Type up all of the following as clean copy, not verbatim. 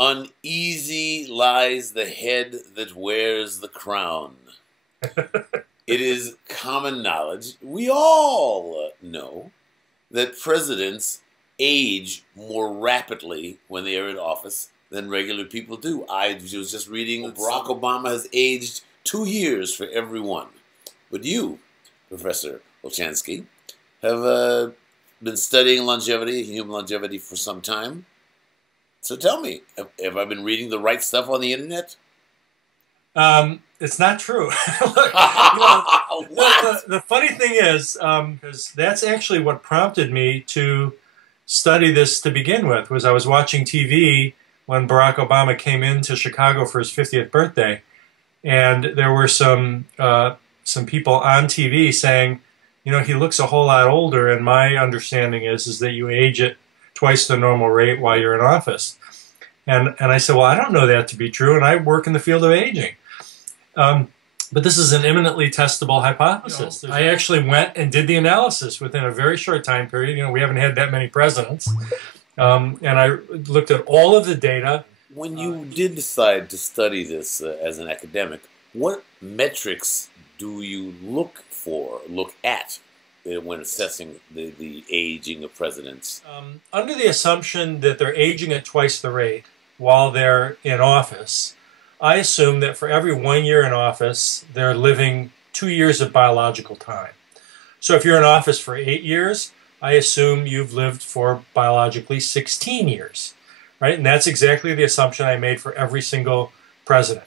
Uneasy lies the head that wears the crown. It is common knowledge, we all know, that presidents age more rapidly when they are in office than regular people do. I was just reading that Barack Obama has aged 2 years for everyone. But you, Professor Olshansky, have been studying longevity, human longevity, for some time. So tell me, have I been reading the right stuff on the internet? It's not true. Look, What? the funny thing is, because that's actually what prompted me to study this to begin with, was I was watching TV when Barack Obama came into Chicago for his 50th birthday, and there were some people on TV saying, you know, he looks a whole lot older, and my understanding is that you age at twice the normal rate while you're in office. And I said, well, I don't know that to be true, and I work in the field of aging. But this is an eminently testable hypothesis. I actually went and did the analysis within a very short time period. You know, we haven't had that many presidents. And I looked at all of the data. When you did decide to study this as an academic, what metrics do you look at when assessing the aging of presidents? Under the assumption that they're aging at twice the rate while they're in office, I assume that for every 1 year in office, they're living 2 years of biological time. So if you're in office for 8 years, I assume you've lived for biologically 16 years, right? And that's exactly the assumption I made for every single president.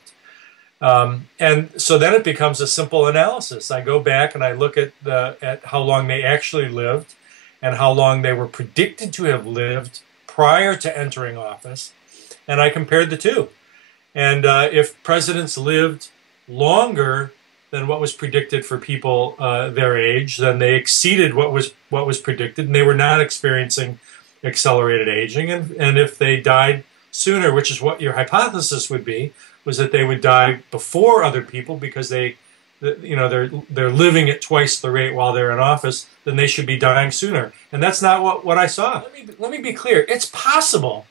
And so then it becomes a simple analysis. I go back and I look at how long they actually lived and how long they were predicted to have lived prior to entering office, and I compared the two. And if presidents lived longer than what was predicted for people their age, then they exceeded what was predicted, and they were not experiencing accelerated aging. And if they died sooner, which is what your hypothesis would be, was that they would die before other people because they're living at twice the rate while they're in office, then they should be dying sooner. And that's not what I saw. Let me be clear. It's possible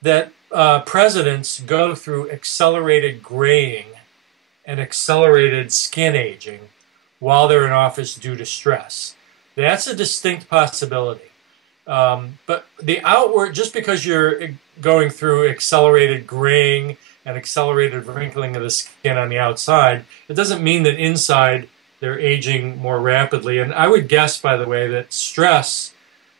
that presidents go through accelerated graying and accelerated skin aging while they're in office due to stress. That's a distinct possibility. But the outward, just because you're going through accelerated graying and accelerated wrinkling of the skin on the outside, it doesn't mean that inside they're aging more rapidly. And I would guess, by the way, that stress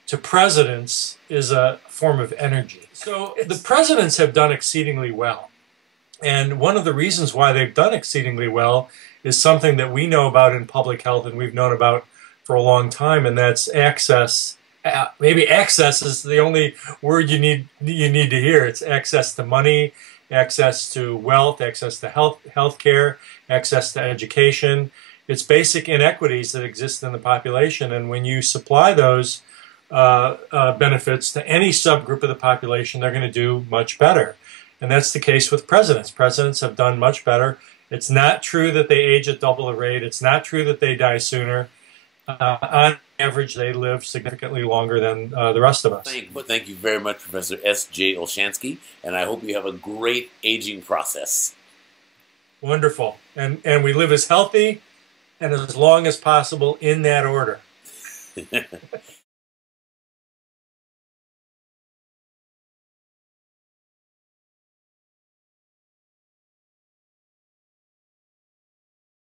to presidents is a form of energy. So the presidents have done exceedingly well. And one of the reasons why they've done exceedingly well is something that we know about in public health and we've known about for a long time, and that's access. Maybe access is the only word you need to hear. It's access to money, access to wealth, access to health care, access to education. It's basic inequities that exist in the population, and when you supply those benefits to any subgroup of the population, they're going to do much better. And that's the case with presidents. Presidents have done much better. It's not true that they age at double the rate. It's not true that they die sooner. On average, they live significantly longer than the rest of us. Thank you very much, Professor S.J. Olshansky, and I hope you have a great aging process. Wonderful. And we live as healthy and as long as possible in that order.